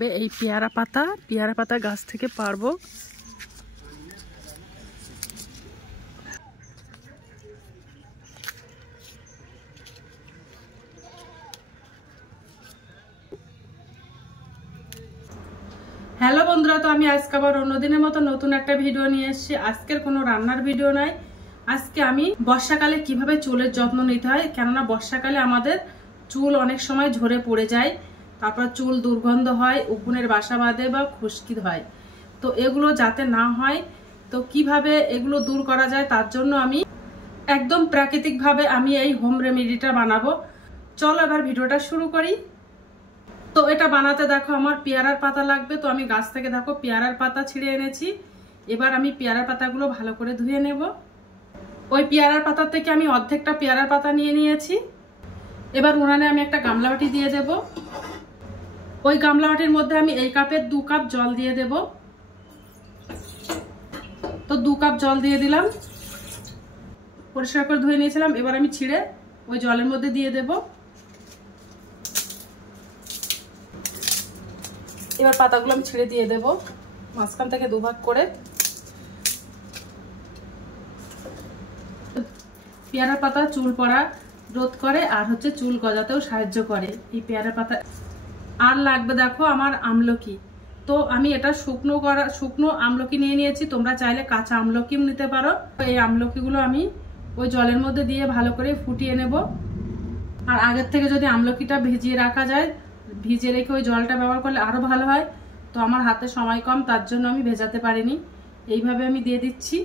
লাগবে এই পেয়ারা পাতা গাছ থেকে পারবো। হ্যালো বন্ধুরা, তো আমি আজকে আবার অন্যদিনের মতো নতুন একটা ভিডিও নিয়ে এসেছি। আজকের কোনো রান্নার ভিডিও নাই। আজকে আমি বর্ষাকালে কিভাবে চুলের যত্ন নিতে হয়, কেননা বর্ষাকালে আমাদের চুল অনেক সময় ঝরে পড়ে যায়, তারপর চুল দুর্গন্ধ হয়, উকুনের বাসা বাঁধে বা খুশকি হয়। তো এগুলো যাতে না হয়, তো কিভাবে এগুলো দূর করা যায় তার জন্য আমি একদম প্রাকৃতিকভাবে আমি এই হোম রেমেডিটা বানাবো। চলো এবার ভিডিওটা শুরু করি। তো এটা বানাতে দেখো আমার পেয়ারার পাতা লাগবে। তো আমি গাছ থেকে দেখো পেয়ারার পাতা ছিঁড়ে এনেছি। এবার আমি পেয়ারার পাতাগুলো ভালো করে ধুয়ে নেব। ওই পেয়ারার পাতা থেকে আমি অর্ধেকটা পেয়ারার পাতা নিয়ে নিয়েছি। এবার উনানে আমি একটা গামলা বাটি দিয়ে দেব। ওই গামলা বাটির মধ্যে আমি এই কাপের 2 কাপ জল দিয়ে দেব। তো 2 কাপ জল দিয়ে দিলাম, পরিষ্কার করে ধুয়ে নিয়েছিলাম। এবার আমি ছিঁড়ে ওই জলের মধ্যে দিয়ে দেব। এবার পাতাগুলো আমি ছিঁড়ে দিয়ে দেব মাঝখান থেকে 2 ভাগ করে। পেয়ারা পাতা চুল পড়া রোধ করে আর হচ্ছে চুল গজাতেও সাহায্য করে এই পেয়ারা পাতা। আর লাগবে দেখো আমার আমলকি। তো আমি এটা শুকনো আমলকি নিয়ে নিয়েছি। তোমরা চাইলে কাঁচা আমলকিও নিতে পারো। এই আমলকিগুলো আমি ওই জলের মধ্যে দিয়ে ভালো করে ফুটিয়ে নেব। আর আগের থেকে যদি আমলকিটা ভিজিয়ে রাখা যায়, ভিজিয়ে রেখে ওই জলটা ব্যবহার করলে আরো ভালো হয়। তো আমার হাতে সময় কম, তার জন্য আমি ভেজাতে পারিনি। এইভাবে আমি দিয়ে দিচ্ছি।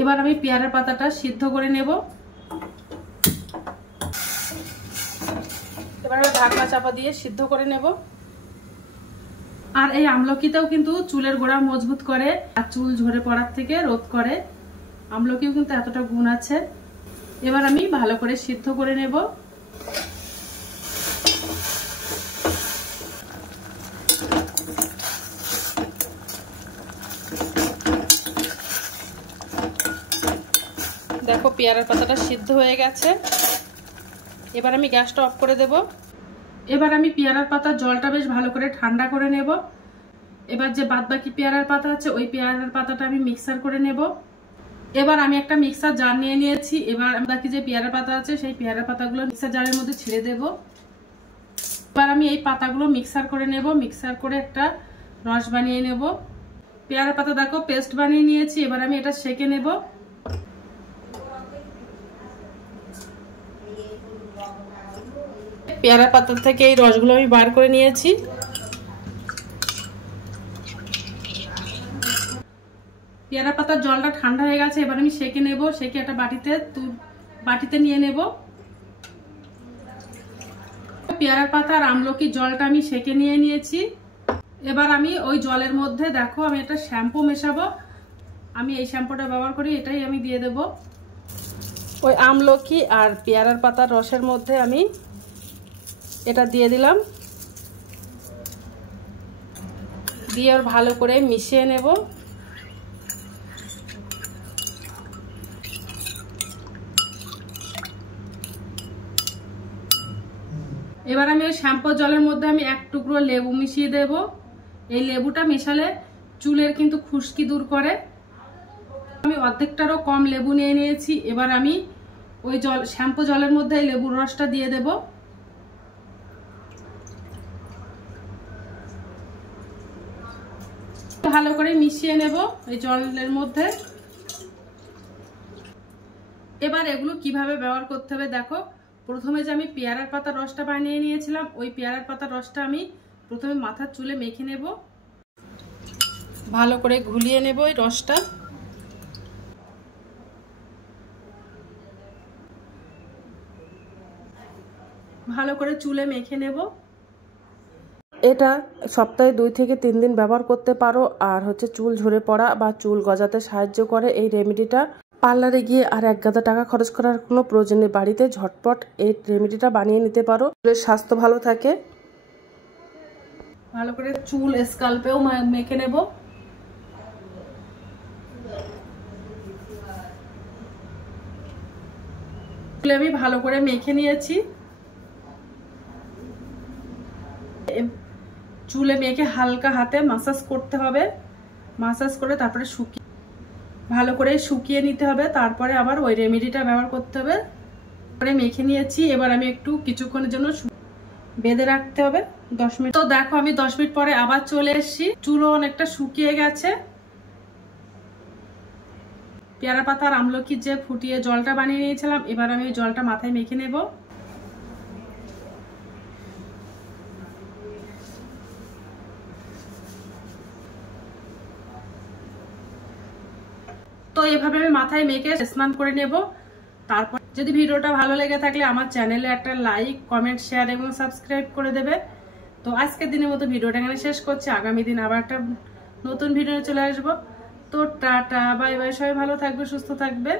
এবার আমি পেয়ারার পাতাটা সিদ্ধ করে নেব। এবার ঢাকনা চাপা দিয়ে সিদ্ধ করে নেব। আর এই আমলকিতেও কিন্তু চুলের গোড়া মজবুত করে আর চুল ঝরে পড়ার থেকে রোধ করে। আমলকিও কিন্তু এতটা গুণ আছে। এবার আমি ভালো করে সিদ্ধ করে নেব। দেখো পেয়ারার পাতাটা সিদ্ধ হয়ে গেছে। এবার আমি গ্যাসটা অফ করে দেব। এবার আমি পেয়ারার পাতার জলটা বেশ ভালো করে ঠান্ডা করে নেব। এবার যে বাদবাকি পেয়ারার পাতা আছে ওই পেয়ারার পাতাটা আমি মিক্সার করে নেব। এবার আমি একটা মিক্সার জার নিয়ে নিয়েছি। এবার বাকি যে পেয়ারা পাতা আছে সেই পেয়ারা পাতাগুলো মিক্সার জারের মধ্যে ছেড়ে দেব। এবার আমি এই পাতাগুলো মিক্সার করে নেব। মিক্সার করে একটা রস বানিয়ে নেব। পেয়ারা পাতা দেখো পেস্ট বানিয়ে নিয়েছি। এবার আমি এটা সেঁকে নেব। পেয়ারা পাতা থেকে এই রসগুলো আমি বার করে নিয়েছি। পেয়ারা পাতার জলটা ঠান্ডা হয়ে গেছে। এবার আমি সেঁকে নেব। সেঁকে একটা বাটিতে নিয়ে নেব। পেয়ারা পাতা আর আমলকির জলটা আমি সেঁকে নিয়ে নিয়েছি। এবার আমি ওই জলের মধ্যে দেখো আমি একটা শ্যাম্পু মেশাবো। আমি এই শ্যাম্পুটা ব্যবহার করি, এটাই আমি দিয়ে দেব। ওই আমলকি আর পেয়ারার পাতার রসের মধ্যে আমি এটা দিয়ে দিলাম। দিয়ে ভালো করে মিশিয়ে নেব। এবার আমি ওই শ্যাম্পুর জলের মধ্যে আমি 1 টুকরো লেবু মিশিয়ে দেব। এই লেবুটা মেশালে চুলের কিন্তু খুশকি দূর করে। আমি অর্ধেকটারও কম লেবু নিয়ে নিয়েছি। এবার আমি ওই শ্যাম্পু জলের মধ্যে এই লেবুর রসটা দিয়ে দেব। ভালো করে মিশিয়ে নেব এই জলের মধ্যে। এবার এগুলো কিভাবে ব্যবহার করতে হবে দেখো। প্রথমে যে আমি পেয়ারার পাতার রসটা বানিয়ে নিয়েছিলাম, ওই পেয়ারার পাতার রসটা আমি প্রথমে মাথার চুলে মেখে নেব। ভালো করে ঘুলিয়ে নেব এই রসটা। ভালো করে চুলে মেখে নেব। এটা সপ্তাহে 2 থেকে 3 দিন ব্যবহার করতে পারো। আর হচ্ছে চুল ঝরে পড়া বা চুল গজাতে সাহায্য করে এই রেমেডিটা। পার্লারে গিয়ে আর 1 গাদা টাকা খরচ করার কোনো প্রয়োজন নেই। বাড়িতে ঝটপট এই রেমেডিটা বানিয়ে নিতে পারো। চুলের স্বাস্থ্য ভালো থাকে। ভালো করে চুল স্কাল্পেও মেখে নেব। আমি ভালো করে মেখে নিয়েছি। চুলে মেখে হালকা হাতে মাসাজ করতে হবে, মাসাজ করে তারপরে ভালো করে শুকিয়ে নিতে হবে, তারপরে আবার ওই রেমেডিটা ব্যবহার করতে হবে। পরে মেখে নিয়েছি, এবার আমি একটু কিছুক্ষণের জন্য বেঁধে রাখতে হবে 10 মিনিট। তো দেখো আমি 10 মিনিট পরে আবার চলে এসেছি, চুলও অনেকটা শুকিয়ে গেছে। পেয়ারা পাতা আর আমলকি যে ফুটিয়ে জলটা বানিয়ে নিয়েছিলাম, এবার আমি জলটা মাথায় মেখে নেব। তো এভাবে আমি মাথায় মেখে স্নান করে নেব। তারপর যদি ভিডিওটা ভালো লেগে থাকলে আমার চ্যানেলে একটা লাইক, কমেন্ট, শেয়ার এবং সাবস্ক্রাইব করে দেবে। তো আজকের দিনের মতো ভিডিওটা এখানে শেষ করছি, আগামী দিন আবার একটা নতুন ভিডিও চলে আসবো। তো টাটা, বাই বাই, সবাই ভালো থাকবে, সুস্থ থাকবে।